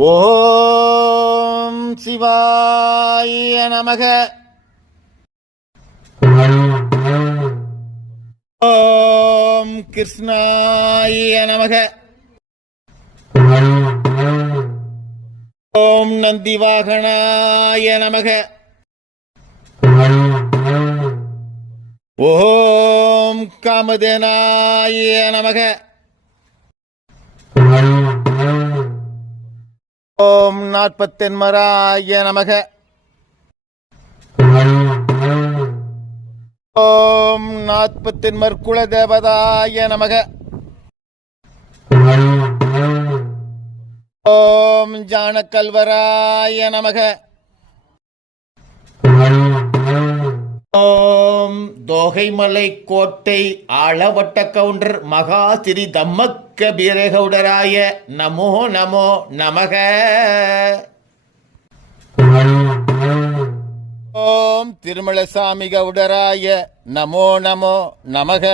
ஓம் சிவாய நமக. ஓம் கிருஷ்ணாய நமக. ஓம் நந்திவாகனாய நமக. ஓம் காமதேனாய நமக. ஓம் நாற்பத்தென்மராய நமக. ஓம் நாற்பத்தென்மர் குலதேவதாய நமக. ஓம் ஜானக்கல்வராய நமக. ஓம் தோகைமலை கோட்டை ஆளவட்ட கவுண்டர் மகா ஸ்ரீ தம்மக்க பீரகவுடராய நமோ நமோ நமக. ஓம் திருமலசாமி கவுடராய நமோ நமோ நமக.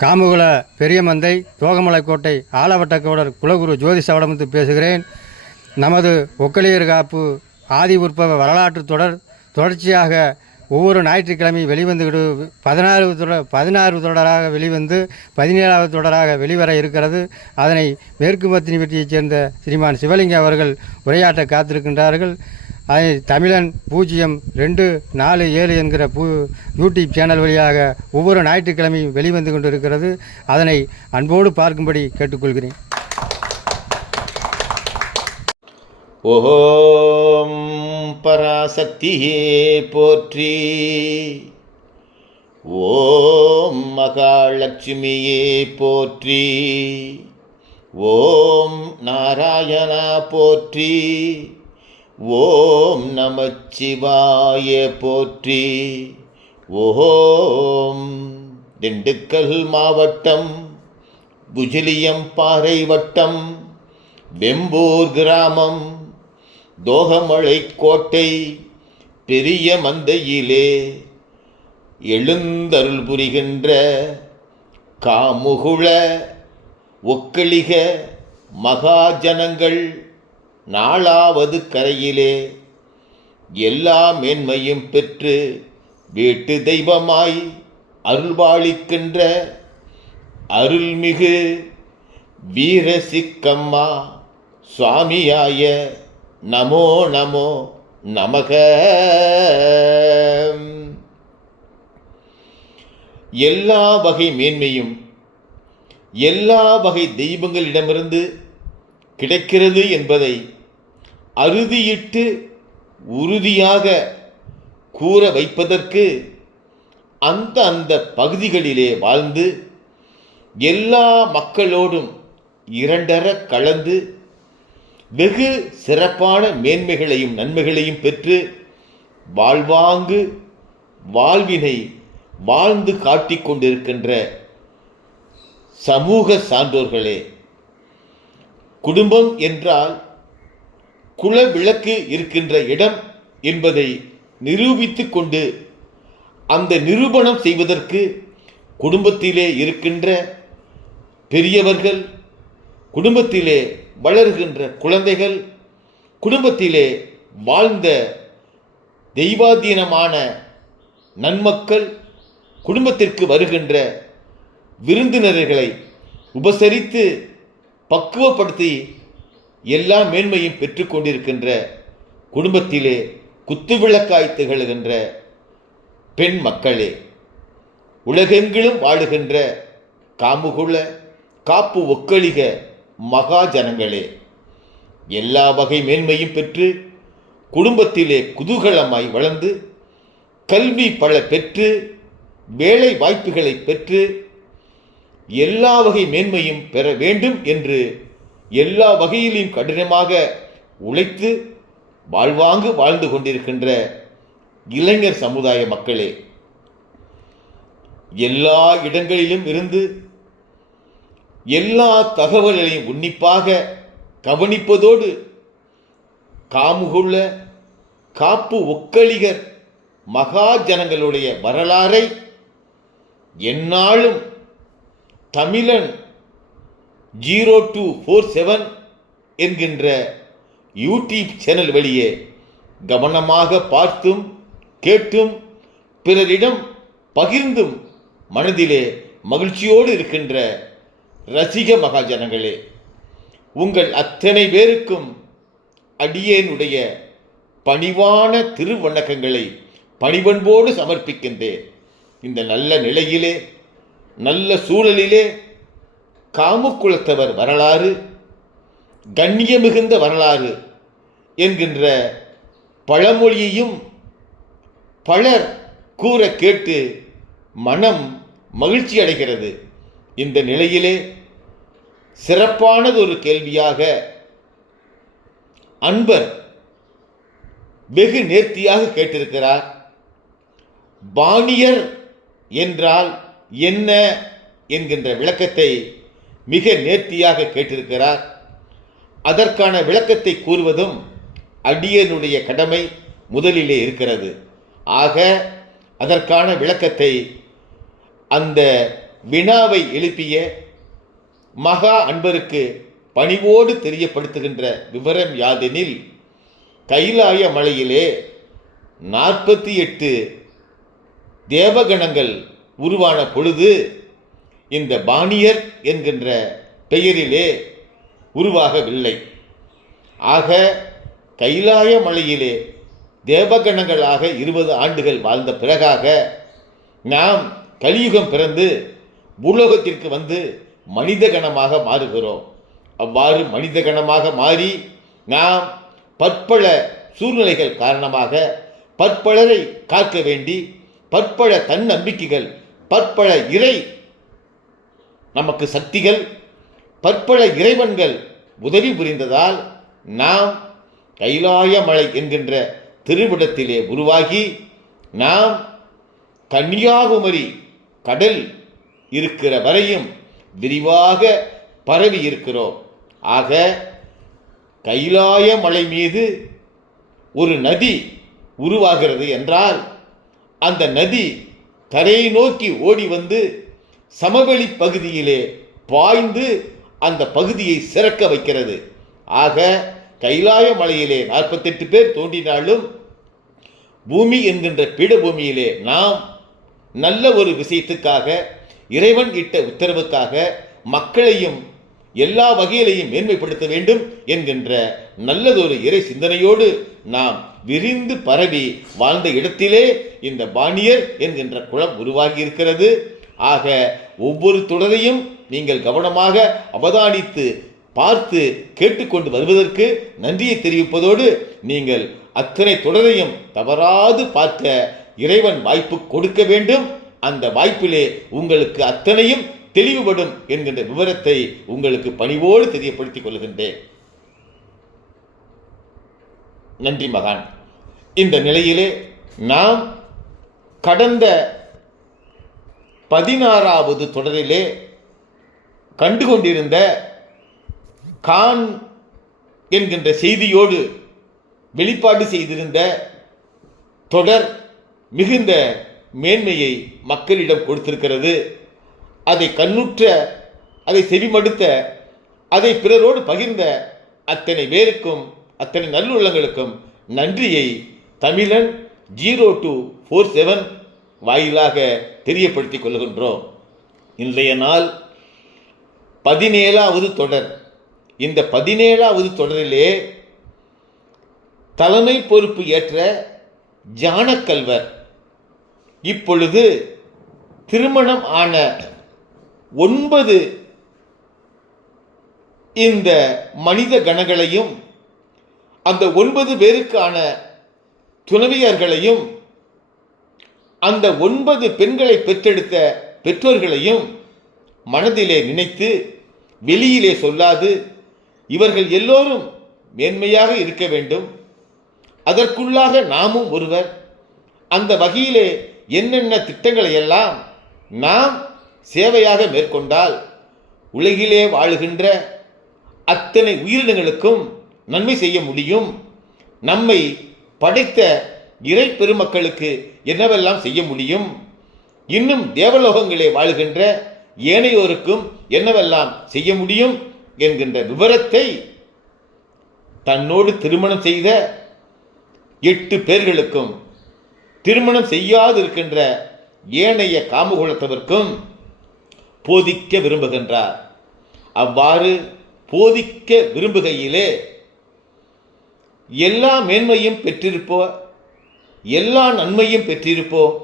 காமுகுல பெரியமந்தை தோகமலைக்கோட்டை ஆலவட்டக்கவுடர் குலகுரு ஜோதிஷ வடமத்து பேசுகிறேன். நமது ஒக்கலியர் காப்பு ஆதி உற்பவ வரலாற்று தொடர் தொடர்ச்சியாக ஒவ்வொரு ஞாயிற்றுக்கிழமை வெளிவந்துகிட்டு பதினாறு தொடர் பதினாறு தொடராக வெளிவந்து பதினேழாவது தொடராக வெளிவர இருக்கிறது. அதனை மேற்கு மத்தினி வெற்றியைச் சேர்ந்த ஸ்ரீமான் சிவலிங்க அவர்கள் உரையாற்ற காத்திருக்கின்றார்கள். அதை தமிழன் பூஜ்ஜியம் ரெண்டு நாலு ஏழு என்கிற பூ யூடியூப் சேனல் வழியாக ஒவ்வொரு ஞாயிற்றுக்கிழமையும் வெளிவந்து கொண்டிருக்கிறது. அதனை அன்போடு பார்க்கும்படி கேட்டுக்கொள்கிறேன். ஓம் பராசக்தியே போற்றி. ஓம் மகாலட்சுமியே போற்றி. ஓம் நாராயணா போற்றி. ஓம் நமச்சிவாய போற்றி. ஓம் திண்டுக்கல் மாவட்டம் குஜிலியம் பாறை வட்டம் வெம்பூர் கிராமம் தோகமழை கோட்டை பெரிய மந்தையிலே எழுந்தருள் புரிகின்ற காமுகுள ஒக்களிக மகாஜனங்கள் நாளாவது கரையிலே எல்லா மேன்மையும் பெற்று வீட்டு தெய்வமாய் அருள்வாளிக்கின்ற அருள்மிகு வீரசிக்கம்மா சுவாமியாய நமோ நமோ நமக. எல்லா வகை மேன்மையும் எல்லா வகை தெய்வங்களிடமிருந்து கிடைக்கிறது என்பதை அறுதியிட்டு உறுதியாக கூற வைப்பதற்கு அந்த அந்த பகுதிகளிலே வாழ்ந்து எல்லா மக்களோடும் இரண்டர கலந்து வெகு சிறப்பான மேன்மைகளையும் நன்மைகளையும் பெற்று வாழ்வாங்கு வாழ்வினை வாழ்ந்து காட்டிக் கொண்டிருக்கின்ற சமூக சான்றோர்களே குடும்பம் என்றால் குல விளக்கு இருக்கின்ற இடம் என்பதை நிரூபித்துக் கொண்டு அந்த நிரூபணம் செய்வதற்கு குடும்பத்திலே இருக்கின்ற பெரியவர்கள் குடும்பத்திலே வளர்கின்ற குழந்தைகள் குடும்பத்திலே வாழ்ந்த தெய்வாதீனமான நன்மக்கள் குடும்பத்திற்கு வருகின்ற விருந்தினர்களை உபசரித்து பக்குவப்படுத்தி எல்லா மேன்மையும் பெற்றுக்கொண்டிருக்கின்ற குடும்பத்திலே குத்துவிளக்காய் திகழ்கின்ற பெண் மக்களே உலகெங்கிலும் வாழுகின்ற காமுகுல காப்பு ஒக்களிக மகாஜனங்களே எல்லா வகை மேன்மையும் பெற்று குடும்பத்திலே குதூகலமாய் வளர்ந்து கல்வி பல பெற்று வேலை வாய்ப்புகளை பெற்று எல்லா வகை மேன்மையும் பெற வேண்டும் என்று எல்லா வகையிலும் கடினமாக உழைத்து வாழ்வாங்கு வாழ்ந்து கொண்டிருக்கின்ற இளைஞர் சமுதாய மக்களே எல்லா இடங்களிலும் இருந்து எல்லா தகவல்களையும் உன்னிப்பாக கவனிப்பதோடு காமுகுள்ள காப்பு ஒக்களிகர் மகாஜனங்களுடைய வரலாறை எந்நாளும் Tamizhan zero two four seven என்கின்ற யூடியூப் சேனல் வழியே கவனமாக பார்த்தும் கேட்டும் பிறரிடம் பகிர்ந்தும் மனதிலே மகிழ்ச்சியோடு இருக்கின்ற ரசிக மகாஜனங்களே உங்கள் அத்தனை பேருக்கும் அடியேனுடைய பணிவான திருவணக்கங்களை பணிவன்போடு சமர்ப்பிக்கின்றேன். இந்த நல்ல நிலையிலே நல்ல சூழலிலே காமுக்குலத்தவர் வரலாறு கண்ணியமிகுந்த வரலாறு என்கின்ற பழமொழியையும் பலர் கூற கேட்டு மனம் மகிழ்ச்சி அடைகிறது இந்த நிலையிலே சிறப்பானது ஒரு கேள்வியாக அன்பர் வெகு நேர்த்தியாக கேட்டிருக்கிறார். பாணியர் என்றால் என்ன என்கின்ற விளக்கத்தை மிக நேர்த்தியாக கேட்டிருக்கிறார். அதற்கான விளக்கத்தை கூறுவதும் அடியனுடைய கடமை முதலிலே இருக்கிறது. ஆக அதற்கான விளக்கத்தை அந்த வினாவை எழுப்பிய மகா அன்பருக்கு பணிவோடு தெரியப்படுத்துகின்ற விவரம் யாதெனில் கைலாய மலையிலே நாற்பத்தி எட்டு தேவகணங்கள் உருவான பொழுது இந்த பாணியர் என்கின்ற பெயரிலே உருவாகவில்லை. ஆக கைலாய மலையிலே தேவகணங்களாக இருபது ஆண்டுகள் வாழ்ந்த பிறகாக நாம் கலியுகம் பிறந்து பூலோகத்திற்கு வந்து மனித கணமாக மாறுகிறோம். அவ்வாறு மனித கணமாக மாறி நாம் பற்பல சூழ்நிலைகள் காரணமாக பற்பலரை காக்க வேண்டி பற்பல தன்னம்பிக்கைகள் பற்பல இறை நமக்கு சக்திகள் பற்பல இறைவன்கள் உதவி புரிந்ததால் நாம் கைலாயமலை என்கின்ற திருவிடத்திலே உருவாகி நாம் கன்னியாகுமரி கடல் இருக்கிற வரையும் விரிவாக பரவி இருக்கிறோம். ஆக கைலாய மலை மீது ஒரு நதி உருவாகிறது என்றால் அந்த நதி கரையை நோக்கி ஓடி வந்து சமவெளி பகுதியிலே பாய்ந்து அந்த பகுதியை சிறக்க வைக்கிறது. ஆக கைலாய மலையிலே நாற்பத்தெட்டு பேர் தோண்டினாலும் பூமி என்கின்ற பீடபூமியிலே நாம் நல்ல ஒரு விஷயத்துக்காக இறைவன் இட்ட உத்தரவுக்காக மக்களையும் எல்லா வகையிலையும் மேன்மைப்படுத்த வேண்டும் என்கின்ற நல்லதொரு இறை சிந்தனையோடு நாம் விரிந்து பரவி வாழ்ந்த இடத்திலே இந்த பாணியர் என்கின்ற குளம் உருவாகி இருக்கிறது ஆக ஒவ்வொரு தொடரையும் நீங்கள் கவனமாக அவதானித்து பார்த்து கேட்டுக்கொண்டு வருவதற்கு நன்றியை தெரிவிப்பதோடு நீங்கள் அத்தனை தொடரையும் தவறாது பார்க்க இறைவன் வாய்ப்பு கொடுக்க வேண்டும். அந்த வாய்ப்பிலே உங்களுக்கு அத்தனையும் தெளிவுபடும் என்கின்ற விவரத்தை உங்களுக்கு பணிவோடு தெரியப்படுத்திக் கொள்கின்றேன். நன்றி மகான். இந்த நிலையிலே நாம் கடந்த பதினாறாவது தொடரிலே கண்டு கொண்டிருந்த கான் என்கின்ற செய்தியோடு வெளிப்பாடு செய்திருந்த தொடர் மிகுந்த மேன்மையை மக்களிடம் கொடுத்திருக்கிறது. அதை கண்ணுற்ற அதை செவிமடுத்த அதை பிறரோடு பகிர்ந்த அத்தனை பேருக்கும் அத்தனை நல்லுள்ளங்களுக்கும் நன்றியை தமிழன் ஜீரோ டூ ஃபோர் செவன் வாயிலாக தெரியப்படுத்திக் கொள்கின்றோம். இன்றைய நாள் பதினேழாவது தொடர். இந்த பதினேழாவது தொடரிலே தலைமை பொறுப்பு ஏற்ற ஜானக்கல்வர் இப்பொழுது திருமணம் ஆன ஒன்பது இந்த மனித கணங்களையும் அந்த ஒன்பது பேருக்கான துணவியர்களையும் அந்த ஒன்பது பெண்களை பெற்றெடுத்த பெற்றோர்களையும் மனதிலே நினைத்து வெளியிலே சொல்லாது இவர்கள் எல்லோரும் மேன்மையாக இருக்க வேண்டும். அதற்குள்ளாக நாமும் ஒருவர் அந்த வகையிலே என்னென்ன திட்டங்களை எல்லாம் நாம் சேவையாக மேற்கொண்டால் உலகிலே வாழுகின்ற அத்தனை உயிரினங்களுக்கும் நன்மை செய்ய முடியும். நம்மை படைத்த இறை பெருமக்களுக்கு என்னவெல்லாம் செய்ய முடியும்? இன்னும் தேவலோகங்களே வாழுகின்ற ஏனையோருக்கும் என்னவெல்லாம் செய்ய முடியும் என்கின்ற விவரத்தை தன்னோடு திருமணம் செய்த எட்டு பேர்களுக்கும் திருமணம் செய்யாது இருக்கின்ற ஏனைய காமகுலத்தவர்க்கும் போதிக்க விரும்புகின்றார். அவ்வாறு போதிக்க விரும்புகையிலே எல்லா மேன்மையும் பெற்றிருப்போம் எல்லா நன்மையும் பெற்றிருப்போம்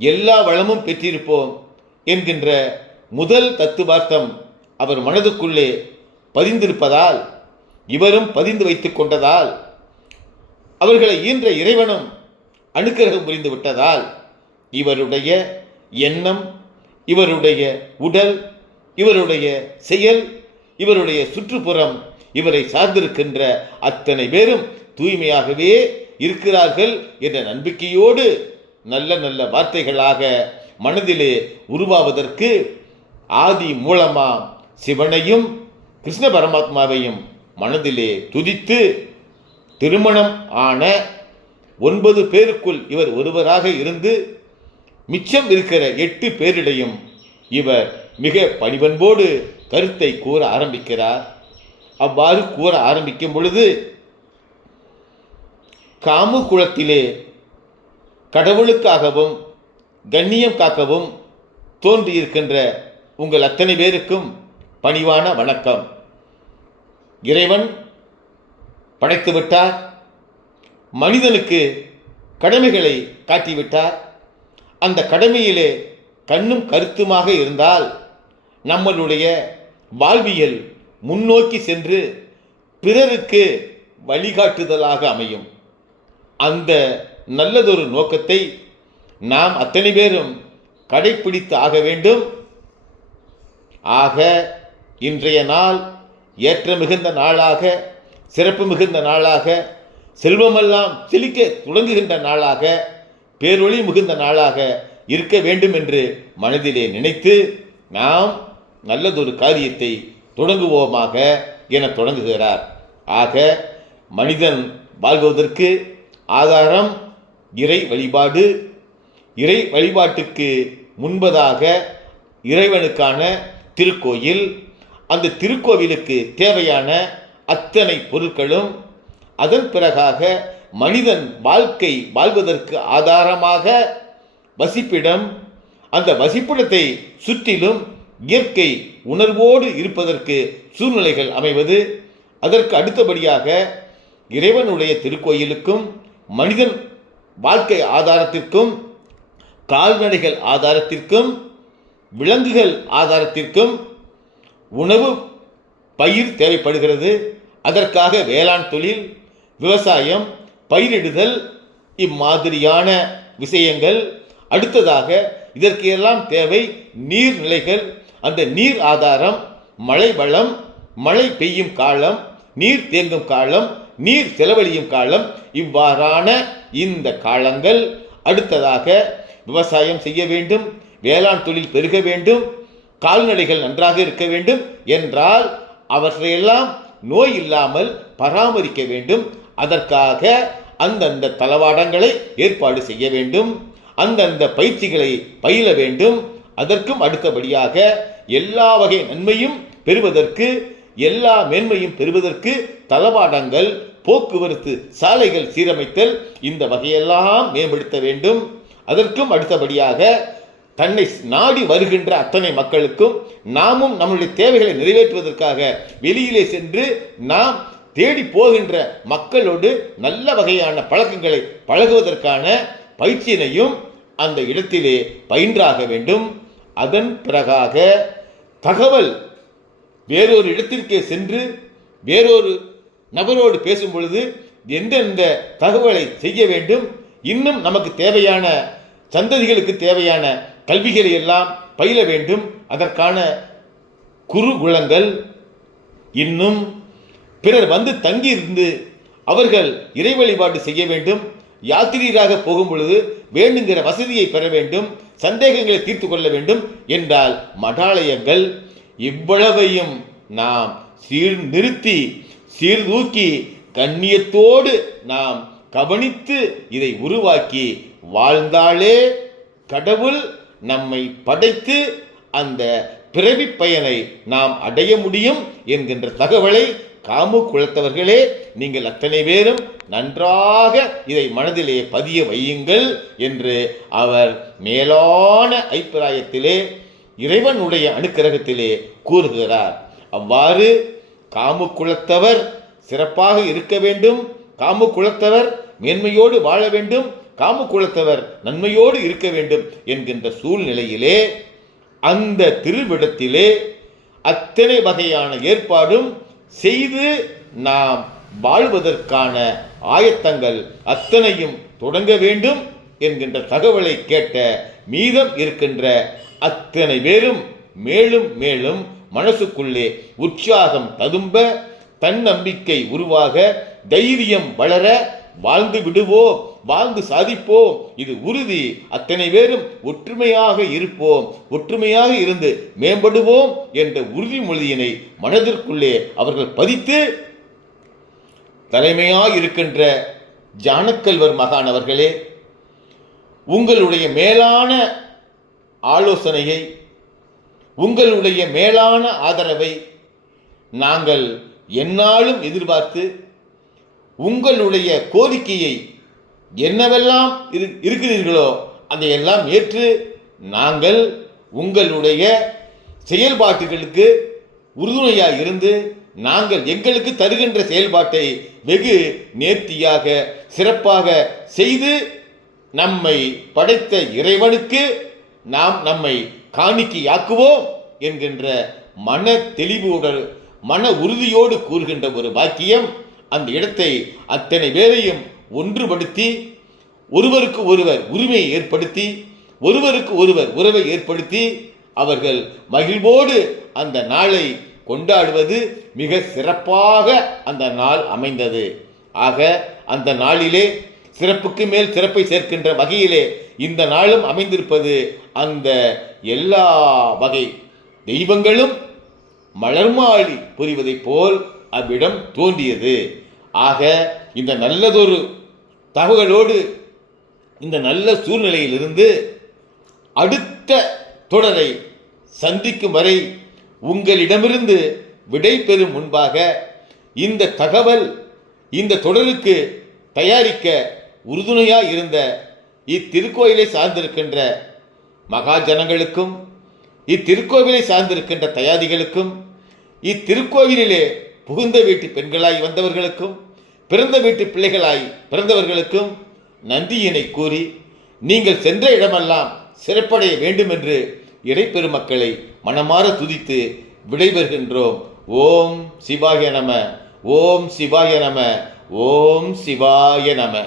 எல்லா வளமும் பெற்றிருப்போம் என்கின்ற முதல் தத்துவார்த்தம் அவர் மனதுக்குள்ளே பதிந்திருப்பதால் இவரும் பதிந்து வைத்துக் கொண்டதால் அவர்களை ஈன்ற இறைவனும் அனுக்கிரகம் புரிந்து விட்டதால் இவருடைய எண்ணம் இவருடைய உடல் இவருடைய செயல் இவருடைய சுற்றுப்புறம் இவரை சார்ந்திருக்கின்ற அத்தனை பேரும் தூய்மையாகவே இருக்கிறார்கள் என்ற நம்பிக்கையோடு நல்ல நல்ல வார்த்தைகளாக மனதிலே உருவாவதற்கு ஆதி மூலமா சிவனையும் கிருஷ்ண பரமாத்மாவையும் மனதிலே துதித்து திருமணம் ஆன ஒன்பது பேருக்குள் இவர் ஒருவராக இருந்து மிச்சம் இருக்கிற எட்டு பேரிடையும் இவர் மிக பணிவன்போடு கருத்தை கூற ஆரம்பிக்கிறார். அவ்வாறு கூற ஆரம்பிக்கும் பொழுது காமு குலத்திலே கடவுளுக்காகவும் கண்ணியம் காக்கவும் தோன்றியிருக்கின்ற உங்கள் அத்தனை பேருக்கும் பணிவான வணக்கம். இறைவன் படைத்துவிட்டார். மனிதனுக்கு கடமைகளை காட்டிவிட்டார். அந்த கடமையிலே கண்ணும் கருத்துமாக இருந்தால் நம்மளுடைய வாழ்வியல் முன்னோக்கி சென்று பிறருக்கு வழிகாட்டுதலாக அமையும். அந்த நல்லதொரு நோக்கத்தை நாம் அத்தனை பேரும் கடைப்பிடித்து ஆக வேண்டும். ஆக இன்றைய நாள் ஏற்ற மிகுந்த நாளாக சிறப்பு மிகுந்த நாளாக செல்வமெல்லாம் செழிக்க தொடங்குகின்ற நாளாக பேரொளி மிகுந்த நாளாக இருக்க வேண்டும் என்று மனதிலே நினைத்து நாம் நல்லதொரு காரியத்தை தொடங்குவோமாக என தொடங்குகிறார். ஆக மனிதன் வாழ்வதற்கு ஆதாரம் இறை வழிபாடு இறை வழிபாட்டுக்கு முன்பதாக இறைவனுக்கான திருக்கோயில் அந்த திருக்கோவிலுக்கு தேவையான அத்தனை பொருட்களும் அதன் பிறகாக மனிதன் வாழ்க்கை வாழ்வதற்கு ஆதாரமாக வசிப்பிடம் அந்த வசிப்பிடத்தை சுற்றிலும் இயற்கை உணர்வோடு இருப்பதற்கு சூழ்நிலைகள் அமைவது. அதற்கு அடுத்தபடியாக இறைவனுடைய திருக்கோயிலுக்கும் மனிதன் வாழ்க்கை ஆதாரத்திற்கும் கால்நடைகள் ஆதாரத்திற்கும் விலங்குகள் ஆதாரத்திற்கும் உணவு பயிர் தேவைப்படுகிறது. அதற்காக வேளாண் தொழில் விவசாயம் பயிரிடுதல் இம்மாதிரியான விஷயங்கள். அடுத்ததாக இதற்கு எல்லாம் தேவை நீர்நிலைகள். அந்த நீர் ஆதாரம் மழை வளம் மழை பெய்யும் காலம் நீர் தேங்கும் காலம் நீர் செலவழியும் காலம் இவ்வாறான இந்த காலங்கள். அடுத்ததாக விவசாயம் செய்ய வேண்டும் வேளாண் தொழில் பெருக வேண்டும் கால்நடைகள் நன்றாக இருக்க வேண்டும் என்றால் அவற்றையெல்லாம் நோய் இல்லாமல் பராமரிக்க வேண்டும். அதற்காக அந்தந்த தளவாடங்களை ஏற்பாடு செய்ய வேண்டும் அந்தந்த பயிற்சிகளை பயில வேண்டும். அதற்கும் அடுத்தபடியாக எல்லா வகை நன்மையும் பெறுவதற்கு எல்லா மேன்மையும் பெறுவதற்கு தளவாடங்கள் போக்குவரத்து சாலைகள் சீரமைத்தல் இந்த வகையெல்லாம் மேம்படுத்த வேண்டும். அதற்கும் அடுத்தபடியாக தன்னை நாடி வருகின்ற அத்தனை மக்களுக்கும் நாமும் நம்முடைய தேவைகளை நிறைவேற்றுவதற்காக வெளியிலே சென்று நாம் தேடி போகின்ற மக்களோடு நல்ல வகையான பழக்கங்களை பழகுவதற்கான பயிற்சியினையும் அந்த இடத்திலே பயின்றாக வேண்டும். அதன் பிறகாக தகவல் வேறொரு இடத்திற்கே சென்று வேறொரு நபரோடு பேசும் பொழுது எந்தெந்த தகவலை செய்ய வேண்டும் இன்னும் நமக்கு தேவையான சந்ததிகளுக்கு தேவையான கல்விகளை எல்லாம் பயில வேண்டும். அதற்கான குருகுலங்கள் இன்னும் பிறர் வந்து தங்கியிருந்து அவர்கள் இறை வழிபாடு செய்ய வேண்டும் யாத்திரியராக போகும் பொழுது வேண்டுங்கிற வசதியை பெற வேண்டும் சந்தேகங்களை தீர்த்து கொள்ள வேண்டும் என்றால் மடாலயங்கள் இவ்வளவையும் நாம் சீர் நிறுத்தி சீர்தூக்கி கண்ணியத்தோடு நாம் கவனித்து இதை உருவாக்கி வாழ்ந்தாலே கடவுள் நம்மை படைத்து அந்த பிறவி பயனை நாம் அடைய முடியும் என்கின்ற தகவலை காமு குலத்தவர்களே நீங்கள் அத்தனை பேரும் நன்றாக இதை மனதிலே பதிய வையுங்கள் என்று அவர் மேலான அபிப்பிராயத்திலே இறைவனுடைய அனுக்கிரகத்திலே கூறுகிறார். அவ்வாறு காமு குலத்தவர் சிறப்பாக இருக்க வேண்டும் காமு குலத்தவர் மேன்மையோடு வாழ வேண்டும் காமு குலத்தவர் நன்மையோடு இருக்க வேண்டும் என்கின்ற சூழ்நிலையிலே அந்த திருவிடத்திலே அத்தனை வகையான ஏற்பாடும் செய்து நாம் வாழ்வதற்கான ஆயத்தங்கள் அத்தனையும் தொடங்க வேண்டும் என்கின்ற தகவலை கேட்ட மீதம் இருக்கின்ற அத்தனை பேரும் மேலும் மேலும் மனசுக்குள்ளே உற்சாகம் ததும்ப தன்னம்பிக்கை உருவாக தைரியம் வளர வாழ்ந்து விடுவோம் வாழ்ந்து சாதிப்போம். இது உறுதி. அத்தனை பேரும் ஒற்றுமையாக இருப்போம். ஒற்றுமையாக இருந்து மேம்படுவோம் என்ற உறுதிமொழியினை மனதிற்குள்ளே அவர்கள் பதித்து தலைமையாக இருக்கின்ற ஜானக்கல்வர் மகான் அவர்களே உங்களுடைய மேலான ஆலோசனையை உங்களுடைய மேலான ஆதரவை நாங்கள் எந்நாளும் எதிர்பார்த்து உங்களுடைய கோரிக்கையை என்னவெல்லாம் இரு இருக்கிறீர்களோ அதையெல்லாம் ஏற்று நாங்கள் உங்களுடைய செயல்பாட்டுகளுக்கு உறுதுணையாக இருந்து நாங்கள் எங்களுக்கு தருகின்ற செயல்பாட்டை வெகு நேர்த்தியாக சிறப்பாக செய்து நம்மை படைத்த இறைவனுக்கு நாம் நம்மை காணிக்கையாக்குவோம் என்கின்ற மன தெளிவோடு மன உறுதியோடு கூறுகின்ற ஒரு பாக்கியம் அந்த இடத்தை அத்தனை பேரையும் ஒன்றுபடுத்தி ஒருவருக்கு ஒருவர் உரிமையை ஏற்படுத்தி ஒருவருக்கு ஒருவர் உறவை ஏற்படுத்தி அவர்கள் மகிழ்வோடு அந்த நாளை கொண்டாடுவது மிக சிறப்பாக அந்த நாள் அமைந்தது. ஆக அந்த நாளிலே சிறப்புக்கு மேல் சிறப்பை சேர்க்கின்ற வகையிலே இந்த நாளும் அமைந்திருப்பது அந்த எல்லா வகை தெய்வங்களும் மலர்மாளி புரிவதைப் போல் அவ்விடம் தோன்றியது. ஆக இந்த நல்லதொரு தகவலோடு இந்த நல்ல சூழ்நிலையிலிருந்து அடுத்த தொடரை சந்திக்கும் வரை உங்களிடமிருந்து விடை பெறும் முன்பாக இந்த தகவல் இந்த தொடருக்கு தயாரிக்க உறுதுணையாக இருந்த இத்திருக்கோயிலை சார்ந்திருக்கின்ற மகாஜனங்களுக்கும் இத்திருக்கோவிலை சார்ந்திருக்கின்ற தயாதிகளுக்கும் இத்திருக்கோவிலிலே புகுந்த வீட்டு பெண்களாய் வந்தவர்களுக்கும் பிறந்த வீட்டு பிள்ளைகளாய் பிறந்தவர்களுக்கும் நந்தியினை கூறி நீங்கள் சென்ற இடமெல்லாம் சிறப்படைய வேண்டும் என்று இடைப்பெருமக்களை மனமாற துதித்து விடைபெறுகின்றோம். ஓம் சிவாய நம ஓம் சிவாய நம ஓம் சிவாய நம.